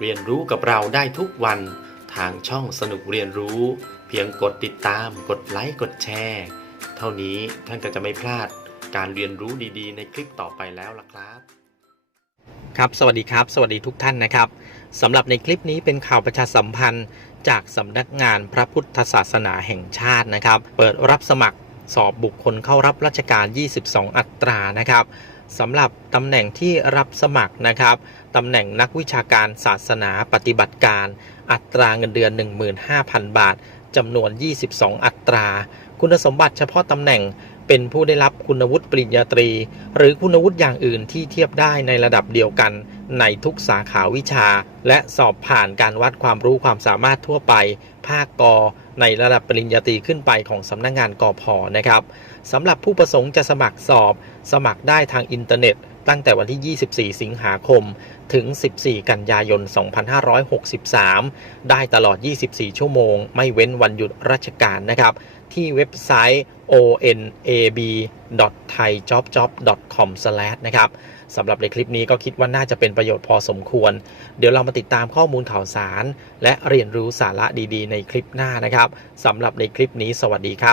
เรียนรู้กับเราได้ทุกวันทางช่องสนุกเรียนรู้ เพียงกดติดตาม กดไลค์กดแชร์ เท่านี้ท่านก็จะไม่พลาดการเรียนรู้ดีๆ ในคลิปต่อไปแล้วล่ะครับ ครับสวัสดีครับ สวัสดีทุกท่านนะครับสำหรับในคลิปนี้เป็นข่าวประชาสัมพันธ์ จากสำนักงานพระพุทธศาสนาแห่งชาตินะครับ เปิดรับสมัครสอบบุคคลเข้ารับราชการ 22 อัตรานะครับ สำหรับตำแหน่งที่รับสมัครนะครับตำแหน่งนักวิชาการศาสนาปฏิบัติการ อัตราเงินเดือน 15,000 บาทจำนวน 22 อัตรา คุณสมบัติเฉพาะตำแหน่งเป็นผู้ได้รับคุณวุฒิปริญญาตรี หรือคุณวุฒิอย่างอื่นที่เทียบได้ในระดับเดียวกัน ในทุกสาขาวิชา และสอบผ่านการวัดความรู้ความสามารถทั่วไป ภาคกในระดับปริญญาตรีขึ้นไปของสำนักงงานกอพอนะครับสำหรับผู้ประสงค์จะสมัครสอบ สมัครได้ทางอินเทอร์เน็ต ตั้งแต่วันที่ 24 สิงหาคม ถึง 14 กันยายน 2563 ได้ตลอด 24 ชั่วโมง ไม่เว้นวันหยุดราชการนะครับ ที่เว็บไซต์ onab.thaijobjob.com/ นะครับสำหรับในคลิปนี้ก็คิดว่าน่าจะเป็นประโยชน์พอสมควร เดี๋ยวเรามาติดตามข้อมูลข่าวสาร และเรียนรู้สาระดีๆ ในคลิปหน้านะครับสำหรับในคลิปนี้สวัสดีครับ